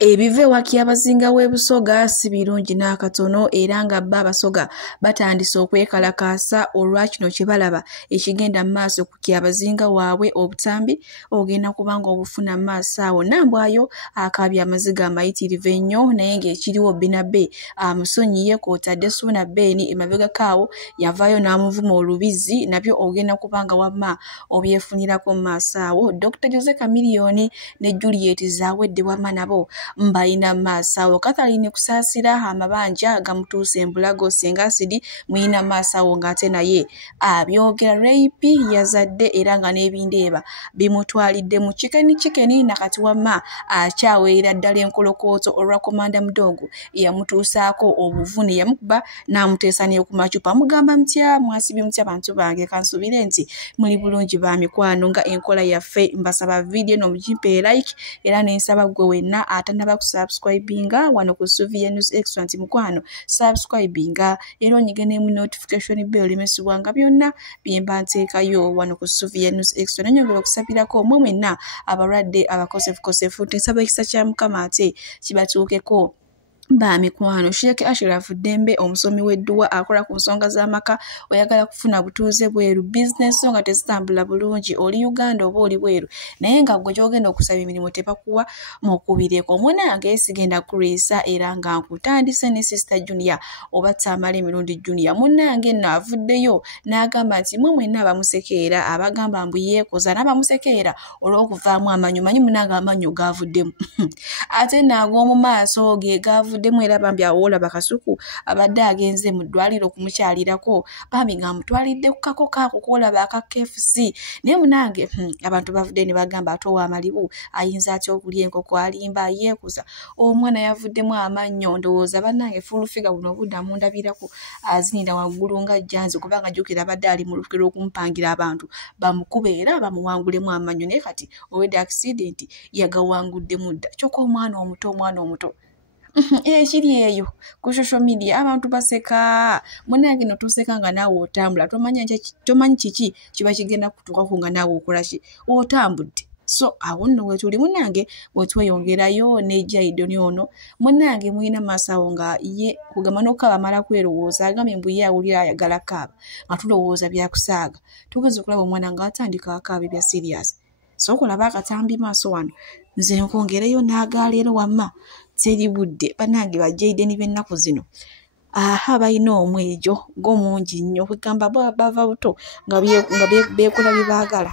Ebive waki abazinga w'ebusoga si birungi n'akatono era nga bba abasoga batandise okwekalakaasa olwa kino kye balaba ekigenda mu maaso ku abazinga waabwe obutambi ogenda kubanga obufuna mu maaso awo nambwayo akaabya amaziga amayitirivu ennyo naye ng'ekiriwo Binabe amusonyiye kw'otadde Ssuuna Beeni emabegako awo yavaayo n'amuvuma olubizi nabyo ogenda kubanga wamma obyefunirako mu maaso awo. Dr. Jose Chameleone ne Juliet Zawedde wamma nabo mbayina maaso awo. Catherine kusaasira amabanja gamutuuse embulago singa asidi muyina maaso awo ng'ate naye abyogera rape yazadde era nga n'ebindeeba bimutwalidde mu chikeni nakati wamma akyaweera ddala enkolokooto olwa Komanda Mudogo yamutuusaako obuvune yamukuba n'amuteesa ne ku macupa. Mugamba mutya mwasibye mutya bantu bange kansubire nti muli bulungi ba mikwano nga enkola yaffe mbasaba video no mujimpe like era n'ensaba gwe wenna atannaba kusubscribinga wano ku Suvia News Extra nti mukwano subscribinga era onyigene mu notification bell limesibwanga byonna byemba nteekayo wano ku Suvia News Extra. Nanyongera okusabirako omwe mwenna abalwadde abakosefu nsaba ekisa kya Mukama ate kibatuukeko ba mikwano. Sheikh Ashraf Dembe omusomi w'edduwa akola ku nsonga z'amaka oyagala kufuna butuuze bweru business nga tezitambula bulungi oli Uganda oba oli bweru naye nga gwe gy'ogenda okusaba emirimu tebakuwa mukubireko. Munange sigenda kuliisa era nga nkutandise ne Sister Junior oba Tamale emirundi Junior munange nno avuddeyo n'agamba nti mwe mwenna abamusekeera abagamba mbu yeekoza n'abamusekeera olw'okuvaamu amanyu manyi munange amanyu gaavuddemu ate n'ag'omu maaso ge gaavuddemu era bambi awola bakasuku abadde agenze mu ddwaliro kumukyalirako bambi nga mutwalidde ku kako kaako koolaba aka KFC naye munange abantu bavudde ne bagamba ate ow'amalibu ayinza atya okulya enkoko alimba yeekuza omwana yavuddemu amannyo ndowooza bannange fulufiga buno obuddamu ndabirako azinira waggulu nga jjanzi kubanga jjukira abadde ali mu lufikiro okumupangira abantu bamukube era bamuwangulemu amannyo naye kati owedde accident yagawanguddemu dda kyokka omwana omuto kiri eyo ku social media abantu baseka munange no tuseka nga naawe otambula tomanyi kiki kiba kigenda kutuukako nga naawe okolaki otambudde. So awo nno wetuli munange bwetweyongerayo ne Jaidoni ono munange muyina maaso awo nga ye kugamba n'okaba amala kwerowooza agambye mbu ye awulira ayagala kaaba nga tulowooza byakusaaga tugeze okulaba omwana ng'atandika akaaba ebya serious so okulaba akatambi maaso wano nze nkongereyo n'agaleero wamma teri budde bannange ba Jaideni b'ennaku zino balina omwejo gw'omungi nnyo kugamba bava buto nga beekola bye baagala.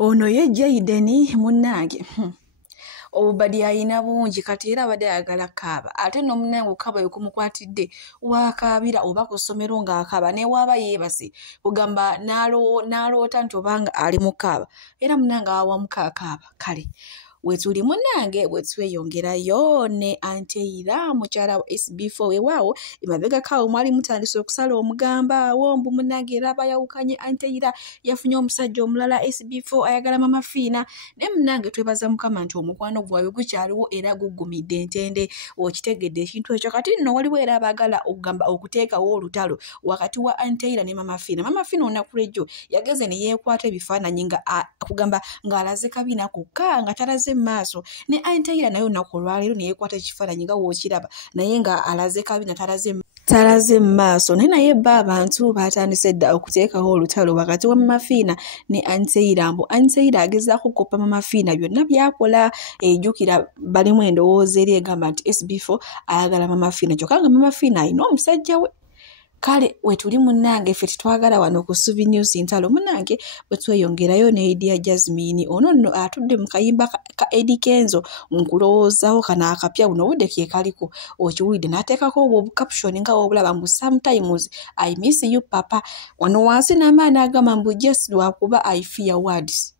Ono ye Jaideni munnange obubadi ayina bungi kati era abadde ayagala kaaba ate no munnange okaaba yokumukwatidde wakaabira oba ku ssomero ng'akaaba ne waaba yeebase kugamba n'aloota nti obanga ali mu kaaba era munnange awamuka akaaba kale wetuli munnange bwetweyongerayo ne Anteira mukyala wa SB4 wewaawo emabegako awo mwali mutandise okusala omugamba awo mbu munnange era abayawukanye Anteira yafunye omusajja omulala SB4 ayagala Mama Fiina ne munnange twebaza Mukama nti omukwano gwabwe gukyaliwo era guggumidde entende okitegedde ekintu ekyo kati nno waliwo era abaagala okugamba okuteekawo olutalo wakati wa Anteira ne Mama Fiina. Mama Fiina olunaku lw'ejjo yageze ne yeekwata ebifaananyi nga kugamba ng'alaze kabina kukka nga talaze maaso ne Anteira nayo olunaku olwaleero ne yeekwata ekifaananyi nga wookiraba naye nga alaze kabina talaze maaso naye bba abantu batandise dda okuteekawo olutalo wakati wa Mama Fiina ne Anteira mbu Anteira agezaako okukoppa Mama Fiina byonna byakola ejjukira balimu endowooza eri egamba nti SB4 ayagala Mama Fiina kyokka nga Mama Fiina alina omusajja we kale wetuli munnange ffe tetwagala wano ku Suvi News ntalo munnange bwetweyongerayo ne Edia Jasmine ono nno atudde mu kayimba ka Eddie Kenzo nkulowoozaho kana akapya buno obudde ke kaliko okiwulidde n'ateekako obwo caption nga wobulaba mbu sometimes I miss you papa wano wansi n'amaani agamba mbu just lwakuba I fear words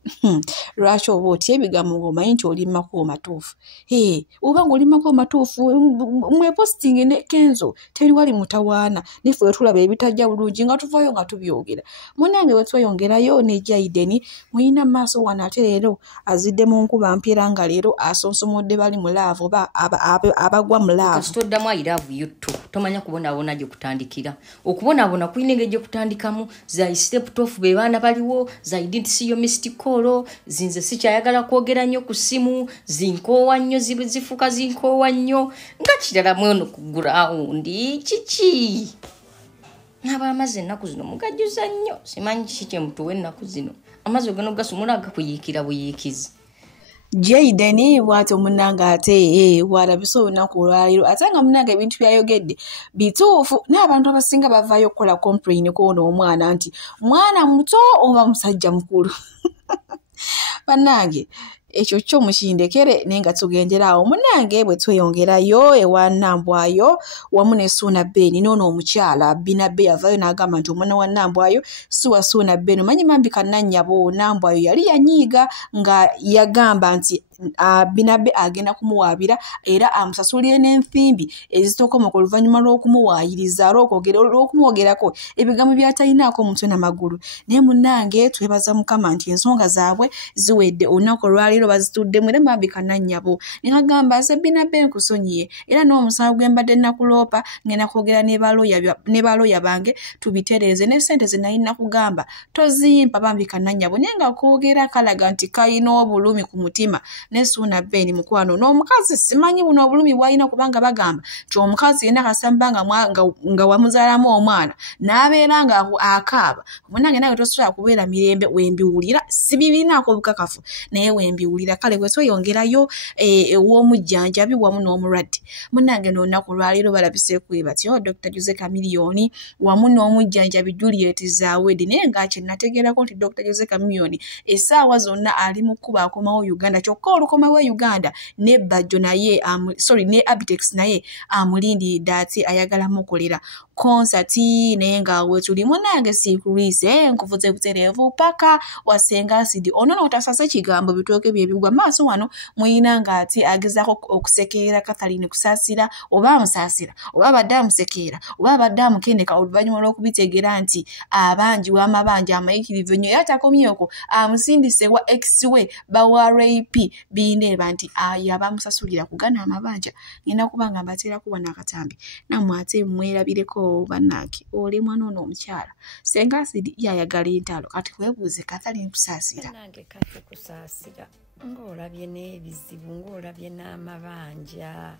lwaki oba otya ebigambo ng'omanyi nti olimako matuufu oba ng'olimako matuufu mwepostingi ne Kenzo teri wali mutawaana niffe wetulaba ebitajja bulungi nga tuvaayo nga tubyogera munnange wetweyongerayo ne Jaiden muyina maaso wano ate leero azidde mu nkuba mpiera nga leero asonsomodde bali mu laavu oba abagwa mu laavu kasitoddamu I love you too tomanya kubonaabona gye kutandikira okubonaabona kulina engeri gye kutandikamu za step off be baana baliwo za identity yo missed call zinze sikyayagala kwogera nnyo ku simu zinkoowa nnyo zifuka zinkoowa nnyo nga kirala mwono ku gurawundi kiki naba amaze ennaku zino mugajjuza nnyo simanyi kiki kyemutuwa ennaku zino amazzi gano gasumula gakuyiikira buyiikizi Jaiden bw'atyo munnange ate bw'alabise olunaku olwaleero ate nga munnange ebintu byayogedde bituufu n'abantu abasinga bavaayo okukola complain kw'ono omwana nti mwana muto oba musajja mukulu bannange ekyo kyo mukindekere naye nga tugenderaawo munnange bwe tweyongerayo ewa Nambwayo wamu ne Suuna Ben n'ono omukyala Binabe yavaayo n'agamba nti omwana wa Nambwayo si wa Suuna Ben omanyi Mambi Kanannyabo Nambwayo yali yanyiiga nga yagamba nti Binabe agenda kumuwaabira era amusasulire n'ensimbi ezitokomoka oluvannyuma lw'okumuwaayiriza lw'okumwogerako ebigambo by'atalinaako mutwe n'amagulu naye munnange twebaza Mukama nti ensonga zaabwe ziwedde olunaku olwaleero bazituddemu era Mambi Kanannyabo ne bagamba nze Binabe nkusonyiye era n'omusango gwe mbadde nakuloopa ngenda kwogera ne balooya bange tubitereeze ne ssente ze nalina kugamba tozimpa Mambi Kanannyabo naye nga kwogera kalaga nti kayina obulumi ku mutima ne Suuna Ben mukwano n'omukazi simanyi buno obulumi bwalina kubanga bagamba nti omukazi yena kasamba nga wamuzaalamu omwana n'abeera nga akaaba munnange nawe tosobola kubeera mirembe wembiwulira si bibinaako obukakafu naye wembiwulira kale bwe tweyongerayo ew'omujjanjabi wamu n'omulwadde munnange n'olunaku olwaleero balabiseeku bwe batyo Dr. Jose Chameleone wamu n'omujjanjabi Juliet Zawedi naye nga kyenategeerako nti Dr. Jose Chameleone essaawa zonna ali mu kkuba akomawo Uganda kyokka olukomawo Uganda ne Bajjo naye ne Abitex naye amulindiridde ate ayagala mukolera konsati naye nga wetuli munnange siikuliise nkuvuze butereevu paka wasenga asidi ono n'otasase kigambo bitooke bye bigwa maaso wano muyina nga ati agezaako okusekeera Catherine Kusaasira oba amusaasira oba abadde amusekeera oba abadde amukendeka oluvannyuma lw'okubitegeera nti abangi w'amabanja amayikirivu nnyo era takomyeko amusindise wa ex we bawa rape bindeeba nti yabamusasulira kugana amabanja ngenda kubanga mbateerako wano akatambi nammwe ate mwerabireko bannange oli mwana ono omukyala senga asidi yayagala entalo kati weebuuze Catherine Kusaasira nange kati kusaasira ng'olabye n'ebizibu ng'olabye n'amabanja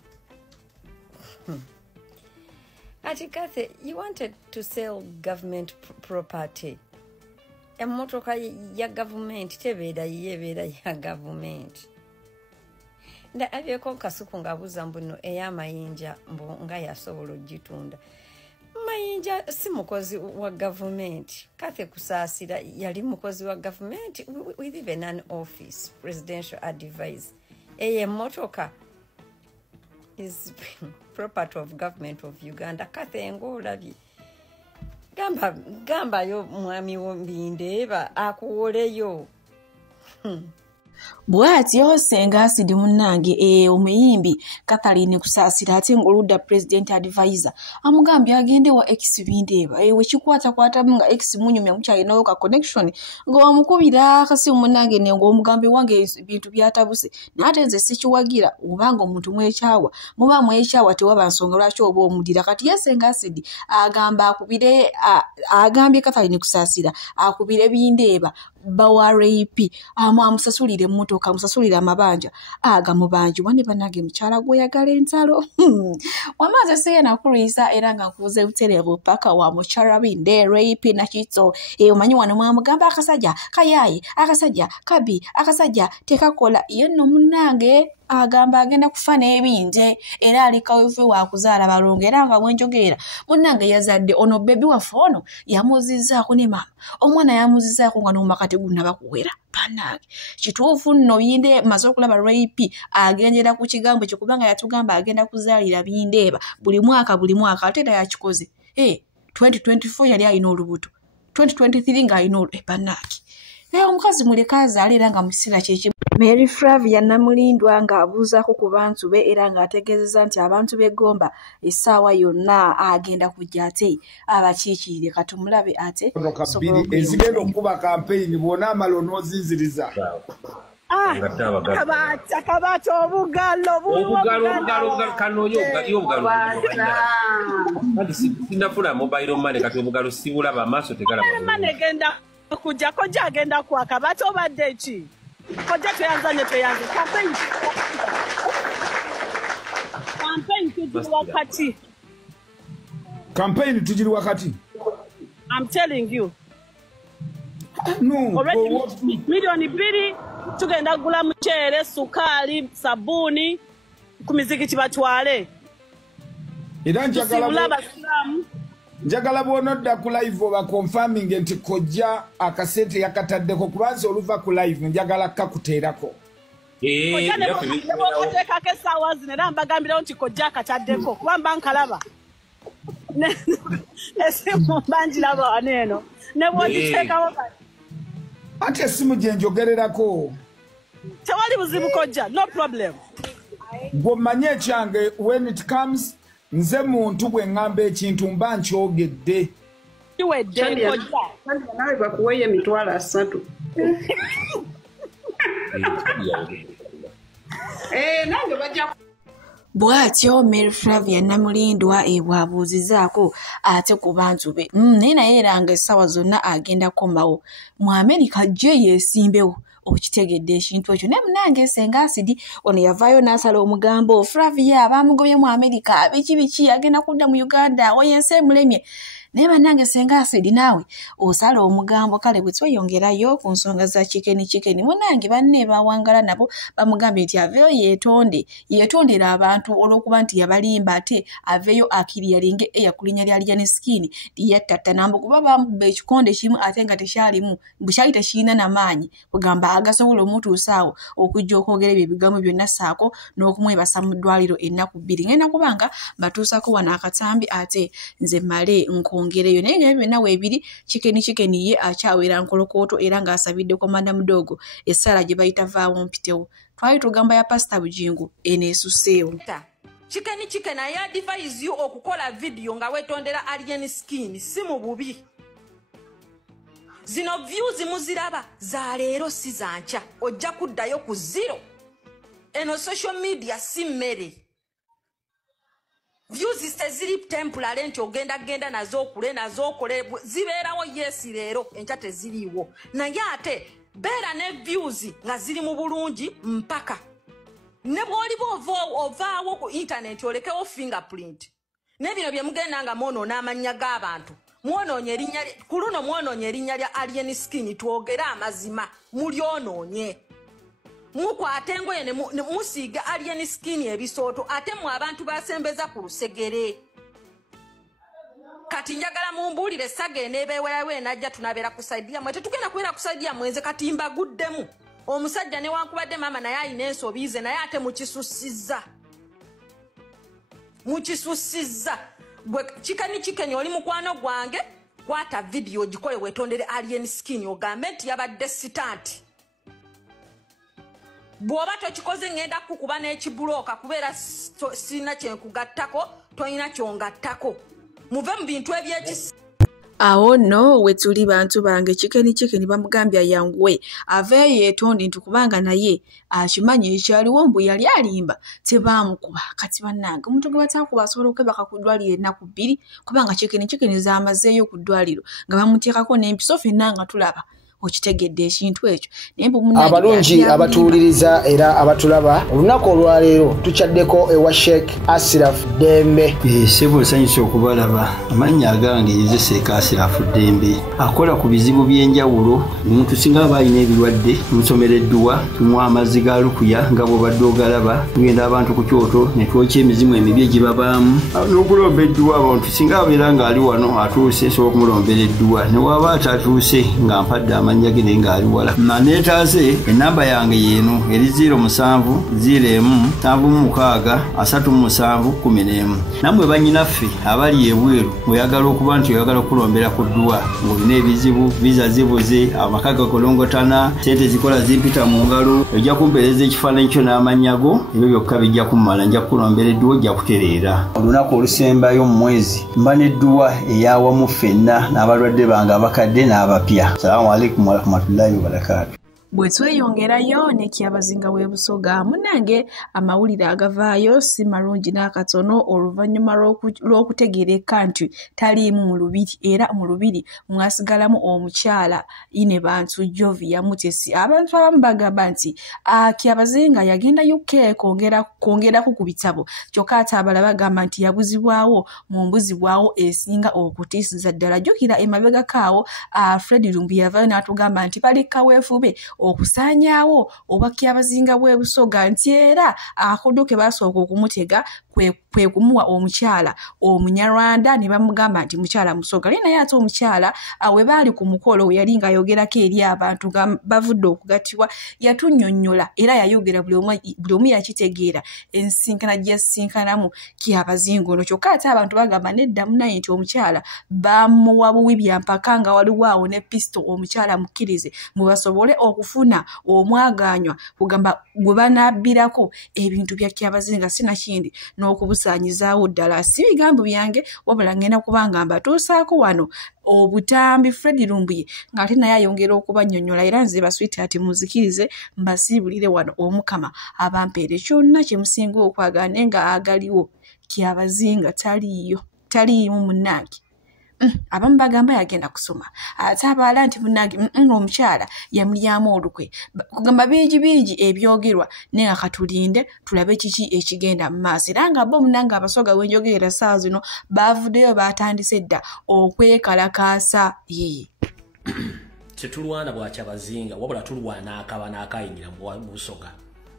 ati Kathy you wanted to sell government property emmotoka ya gavumenti tebeera yebeera ya gavumenti nda abyeko kasuku ng'abuuza mbuno ey'amayinja mbu nga yasobola ogitunda mayinja si mukozi wa gavumenti Kathy Kusaasira yali mukozi wa gavumenti with even an office presidential advisor emmotoka is property of government of Uganda Kathy ng'olabye gambayo mwami wo mbindeeba akuwoleyo bw'atyo senga asidi munnange omuyimbi Catherine Kusaasira ate ng'oludda president advisor amugambye agende wa ex bindeeba wekikwatakwatamu nga ex munyumya mukyalinayo ka connection ng'omukubira akasimu munnange ng'omugambe wange ebintu byatabuse naate nze sikiwagira obanga omuntu mwekyawa muba mwekyawa tewaba nsonga lwaki oba omudira kati ye senga asidi agambye Catherine Kusaasira akubire bindeeba bawa rape amusasulire emmotoka amusasulire amabanja agamubanjibwa ne bannange mukyala gweyagala entalo wamaze seyena kulwisa era nga nkubuze butereevu paka wa mukyala binde rape nakitso omanyi wano mwamugamba akasajja kayaye akasajja kabi akasajja tekakola ye nno munnange agamba agenda kufa n'ebinje era alikawefe wakuzaala balongo era nga bwenjogera munnange yazadde ono bebi waffe ono yamuzizzaako ne maama omwana yamuzizzaako nga n'omumakati gunnaba kuwera bannange kituufu nno Binde maze okulaba rape agendera ku kigambo ekyo kubanga yatugamba agenda kuzaalira Bindeeba buli mwaka ate era yakikoze 2024 yali alina olubuto 2023 ng'alina bannange omukazi muleka azaala era nga mu kiseera kyeki Mary Flavia Namulindwa ng'abuuzaako ku bantu be era ng'ategeezezza nti abantu b'eggomba essaawa yonna agenda kujja ate abakiikirire katumulabe ate ezigenda okuba kampeyini bwona amala onoozinziriza kabata obugalo sinafuna mobile money kati obugalo sibulaba amaaso tegalaba kujja koja agenda kwaka bati obadde ki koja tweyanzanye campaign tujiri wakati I'm telling you no milioni 2 tugenda gula muceere sukaali sabuni ku mizikiti batwale era njagala bw'onodda ku live oba confirming nti kojja akasente yakataddeko kubanza oluva ku live njagala kakuteerako okateekako essaawa zino era mbagambirawo nti kojja akataddeko kuba mba nkalaba esimu mba ngiraba wano eno ne bwogiteekawo ate essimu gye njogererako tewali buzibu kojja no problem gw'omanye ekyange when it comes nze muntu bwe ngamba ekintu mba nkyogedde nawe bakuweyo emitwalo 3 nange bajja bw'atyo Mary Flavia Namulindwa bw'abuuzizaako ate ku bantu be naye era nga essaawa zonna agenda komawo mu Amerika gye yeesimbewo okitegedde ekintu ekyo naye munnange senga asidi ono yavaayo n'asala omugambo Flavia baamugobye mu Amerika biki agenda kudda mu Uganda oyense emulemye naye bannange senga asidi naawe osala omugambo kale bwe tweyongerayo ku nsonga za chikeni munnange banne bawangala nabo bamugambye nti aveeyo yeetondera abantu olw'okuba nti yabalimba ate aveeyo akiriyalinge eyakulinya lya Liane Skin yattatta nambo kuba bamubba ekikonde kimu ate nga tekyalimu bukyali tekirina n'amaanyi kugamba agasobola omutuusaawo okujja okwogera ebyo ebigambo byonna saako n'okumwebasa mu ddwaliro ennaku 2 ngenda kubanga batuusako wano akatambi ate nze male nkongereyo naye nga byonna weebiri chikeni ye akyawera nkolokooto era ng'asabidde komanda mudogo essala gye bayita vaawo mpitewo twali tugamba ya pasita Bujingu eneesuseewo chikeni ayadvise you okukola video nga wetondera Liane Skin si mu bubi zino views muziraba za leero si zancha ojja kuddayo ku 0 eno social media si mmere views teziri temporary nti ogenda nazo okule zibeerawo yesi leero encha teziriiwo naye ate beera ne views nga ziri mu bulungi mpaka ne bw'oliba ovaawo ku internet olekewo fingerprint ne bino bye mugenda nga mwonoona amannya g'abantu mwonoonye erinnya lya Liane Skin twogere amazima mulyonoonye mukwate engoye ne musiiga Liane Skin ebisooto ate mu abantu basembeza ku lusegere kati njagala mumbuulire essage eneebeewerawo enajja tunabeera ku saidi yammwe tetugenda kubeera ku saidi yammwe nze kati mbaguddemu omusajja newankubadde maama naye alina ensobi ze naye ate mukisussizza bwe chikeni oli mukwano gwange kwata video gikole wetondere Liane Skin ogambe nti yabadde sitanti bw'oba tokikoze ngenda kukuba n'ekibuloka kubeera sirina kyenkugattako tolina kyongattako muve mu bintu ebyekisi awo no wetuli bantu bange chikeni bamugambya yanguwe aveeyo yeetonde nti kubanga naye akimanyi ekyaliwo mbu yali alimba tebaamukuba kati bannange omuntu gwe bataakuba asobola okwebaka ku ddwaliro ennaku 2 kubanga chikeni zaamazeeyo ku ddwaliro nga bamuteekako n'empiso ffenna nga tulaba okitegedde ekintu ekyo abalungi abatuwuliriza era abatulaba olunaku olwaleero tukyaddeko ewa Sheikh Ashraf Dembe sebo sanyusa okubalaba amannya agange yezeseeka Ashraf Dembe akola ku bizibu by'enjawulo omuntu singa aba alina ebirwadde musomereddwa tunywa amazzi ga lukuya nga bw'obadde ogalaba tugenda abantu ku kyoto ne twokya emizimu emibi egibabaamu n'okulomba edduwa abantu singa abeera ng'ali wano atuuse nsobola okumulombera edduwa ne waba atatuuse nga mpadde amannya ge naye ng'ali wala neetaase enamba yange yeeno eri 0707363711 nammwe bannyinaffe abali ebweru oyagala okuba nti oyagala okulombera ku dduwa ng'olina ebizibu viza zibuze amaka gakolongotana sente zikola zimpita mu ngalo ojja kumpeereza ekifaananyi kyo n'amannya go ebyo byokka bijja kummala nja kukulombera edduwa ojja kutereera olunaku olusembayo mu mwezi mba n'edduwa eyawamu ffenna n'abalwadde bange abakadde n'abapya. Salaamu alaikum warahmatullahi wabarakatuh. bwe tweyongerayo ne Kyabazinga w'e Busoga munange amawulire agavaayo si malungi n'akatono oluvannyuma lw'okutegeereka nti taliimu mu lubiri era mu lubiri mwasigalamu omukyala ine bantu Jovia Mutesi. Abantu abamu bagamba nti Kyabazinga yagenda UK kwongerako ku bitabo kyokka ate abalala bagamba nti yabuzibwawo mu mbuzibwawo esinga okutiisiza ddala. Jjukira emabega kaawo Fred Lumbi yavaayo n'atugamba nti bali kaweefube okusaanyaawo oba Kyabazinga bw'e Busoga nti era akodo ke basooka okumutega kwe kumuwa omukyala Omunyarwanda ne bamugamba nti mukyala Musoga. Naye ate omukyala we baali ku mukolo we yali ng'ayogerako eri abantu bavudde okugattibwa yatunnyonnyola era yayogera buli omu yakitegeera ensinkana gye yasinkanamu Kyabazinga ono. Kyokka ate abantu bagamba nedda munaye nti omukyala bamuwa buwi byampaka nga waliwo awo ne pisto omukyala mukkirize mubasobole okufuna omwaganywa kugamba gwe banabbirako ebintu bya Kyabazinga sinakindi n'okubusaanyizaawo ddala. Si bigambo byange wabula ngenda kubanga mbatuusaako wano obutambi Fred Lumbi ng'ate naye ayongera okubannyonnyola era nze baswiti ati muzikirize mbasiibulire wano Omukama abampeere kyonna kye musinga okwagala naye nga agaliwo Kyabazinga taliimu munnange. Abamu bagamba yagenda kusoma ate abalala nti munnange omukyala yamulyamu olukwe kugamba bingi ebyogerwa naye nga katulinde tulabe kiki ekigenda mu maaso. Era nga bo munnange Abasoga wenjogerera saa zino bavuddeyo batandise dda okwekalakaasa. Tetulwana bwa Kyabazinga wabula tulwana akaba n'akayingira mu Busoga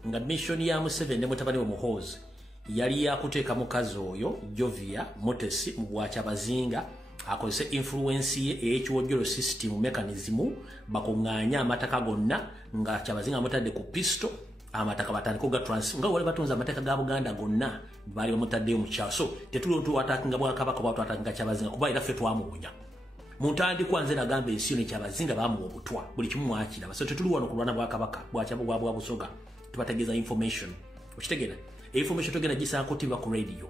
nga mission ya Museveni ne mutabani we Muhoozi yali yakuteeka mukazi oyo Jovia Mutesi mu bwa Kyabazinga akozese influence ye ey'ekiwojjolo system mechanism bakuŋŋaanya amataka gonna nga Kyabazinga mutadde ku pisto amataka batandika ga transfer nga wale batonza amataka ga Buganda gonna bali bamutaddeyo mu kyalo. So tetulontu watakinga Bwakabaka bwatu watakinga Kyabazinga kuba era ffe twamuwonya muntaandi kwanze nagamba ensi ne Kyabazinga bamuwa obutwa buli kimu mwakiraba. So tetuli wano kulwana Bwakabaka bwa Busoga tubategeeza information okitegeera information togenda gisaako tiba ku radio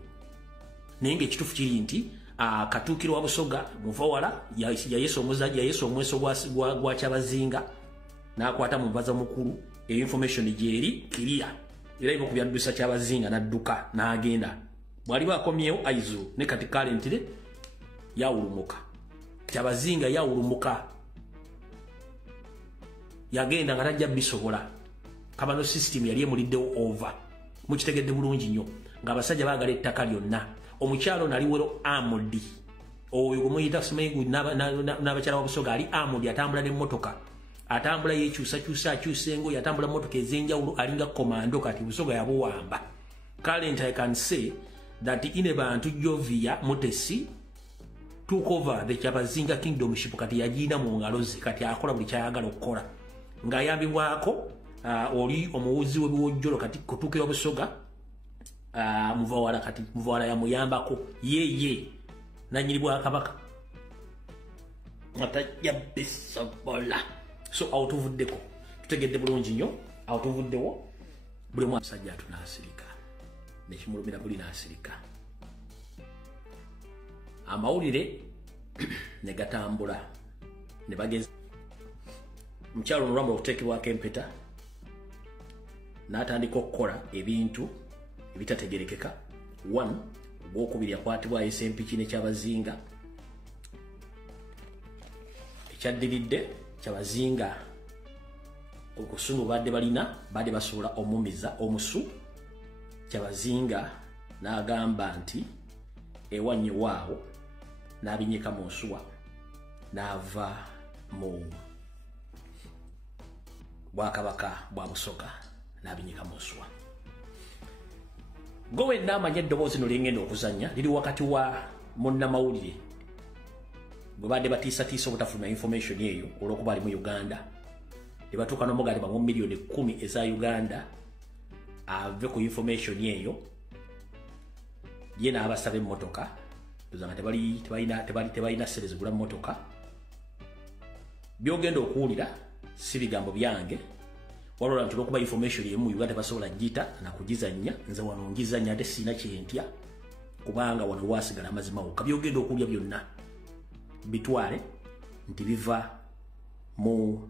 naye ng'ekituufu kiri nti Katuukiro wa Busoga Muvawala yayeso omweso gwa Kyabazinga n'akwata mubaza mukulu information gyeri clear era ibo kubyaddusa Kyabazinga n'adduka n'agenda bwali bakomyewo aizu ne kati kalentire yawulumuka Kyabazinga yawulumuka yagenda nga tajja bisobola kabano system yali emuliddewo over mukitegedde bulungi nnyo ng'abasajja baagala ettaka lyonna. Omukyalo naliwero Amodi oyo gumuyita Sumegu n'abakyala wa Busoga ali Amodi atambula n'emmotoka atambula yekyusa akyusengo yatambula mmotoka ez'enjawulo alinga komando kati Busoga yabuwamba. Current I can say that ine bantu Jovia Mutesi took over the Kyabazinga kingdomship kati yagiina mu ngalo ze kati akola buli kyayagala okukola ng'ayambibwako oli omuwuzi w'ebiwojjolo kati kutuukira Busoga Muvawala kati Muvawala yamuyambako ye nanyiri Bwakabaka atajja bisobola. So awutuvuddeko tutegedde bulungi nnyo awutuvuddewo buli musajja tunaasirika nekimulumira buli naasirika amawulire ne gatambula ne bageza mukyalo n'olwamula okuteekebwako empeta n'atandika okukola ebintu ebitategerekeka. 1 ogwokubiri yakwatibwa SMPK ne Kyabazinga ekyaddiridde kyabazinga okusungu badde basobola omumiza omusu kyabazinga n'agamba nti ewanye waawo n'abinyika mu nsuwa n'ava mu bwakabaka bwa Busoga n'abinyika mu nsuwa. Gwe wenna amanya eddoboozi lino lyengenda okuzannya liri wakati wa munnamawulire bwe badde batiisatiisa obutafuna information eyo olw'okuba ali mu Uganda ne batuuka n'omugale bamu miliyoni 10 eza Uganda ave ku information eyo ye n'abasaba emmotoka tuzanga tebalina ssere zigula mmotoka. Byogenda okuwulira si bigambo byange walola nti olw'okuba information emu mu Uganda basobola gita na kugizannya nze wano ngizannya ate sina kyentya kubanga wano waasigala amazima wokka. Byogenda okuwulira byonna bitwale nti biva mu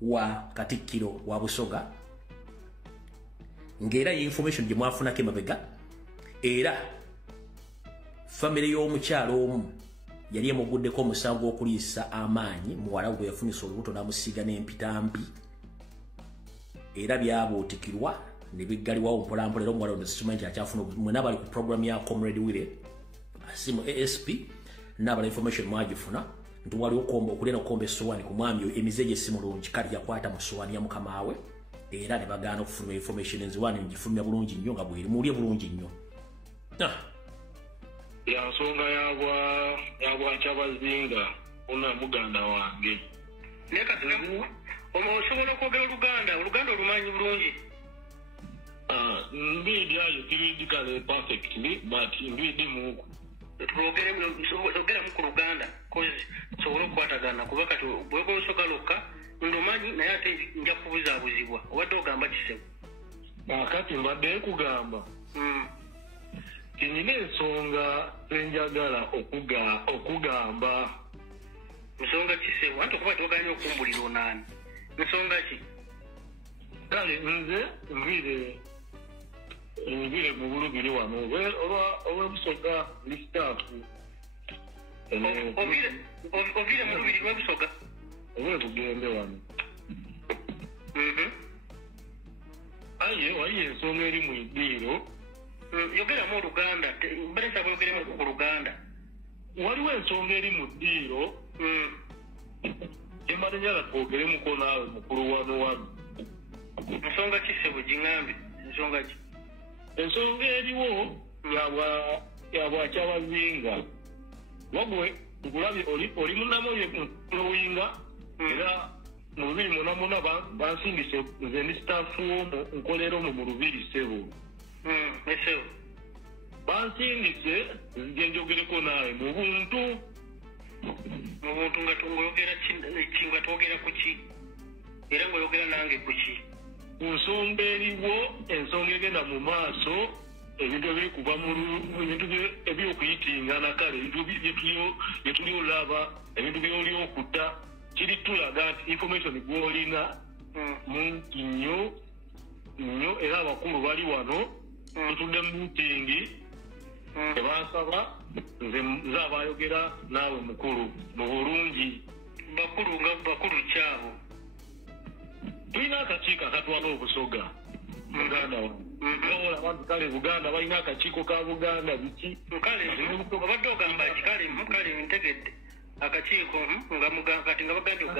wa Katikkiro wa Busoga ng'era ye information gye mwafunako emabega era famire y'omukyalo omu yali emuguddeko omusango okuliisa amaanyi muwala gwe yafunisa olubuto n'amusiiga n'empitampi era byabuutikirwa ne biggalibwawo mpolampola era omuwala ono sikimanyi nti akyafuna mwena bali ku programu ya Comrade Wile asimu ASP n'abala information mwagifuna nti waliwo okulya n'okukomba essowaani ku mwami oyo emize gye si mulungi kale yakwata mu ssowaani ya mukama we era ne bagaana okufuluma information enziwaani ngifulumya bulungi nnyo nga bweri muwulye bulungi nnyo. Ya nsonga yabwa Kyabazinga ona muganda wange leka tunamu osobola okwogera oluganda olumanyi bulungi. Ndidi ayo tiridikale perfectly but ndidi muku twogera mu Luganda kozi sobola okukwatagana kuba kati bweba osoka lokka ndomanyi naye ate nja kubuzaabuzibwa obadde ogamba Kisebo kati mbadde kugamba tinina ensonga zenjagala okugamba. Nsonga Kisebo anti okuba twoganya okumbulira onaani nsonga ki? Kale nze nvire mu bulugiri wano olw'Obusoga ndi staafu. Ovire mu lubiri lw'Obusoga? Olw'Ebugende wano. Aye waliyo ensonga eri mu iddiiro. Yogeramu Oluganda balesaba yogeremu ku Luganda. Waliwo ensonga eri mu ddiiro embadde njagala twogeremuko naawe mukulu wano. Nsonga Kisebo gingambe nsonga ki? Ensonga eriwo yabwa Kyabazinga wagwe nkulabye oli munnamoye Luwinga era mu 2004 bansindise nze ndi staafu omwo nkolera omwo mu Lubiri Ssebo. Ssebo bansindise nzije njogereko naawe mu buntu nga tuyogera ki nga twogera ku ki era ng'oyogera nange ku ki? Nsonga eriwo ensonga egenda mu maaso ebintu ebiri kuva mu bintu ebyokuyitingana kale ebintu byetuli olaba ebintu byoli okutta kiri tulaga nti information gwolina mungi nnyo era abakulu bali wano tutudde mu mitingi tebansaba nze abayogera naawe mukulu mu bulungi. Bakulu kyabo tulina akakiiko akatwala Obusoga muganda wange abantu kale Buganda balina akakiiko ka Buganda biki kale obadde ogamba ki? Kale ntegedde akakiiko nga bagambye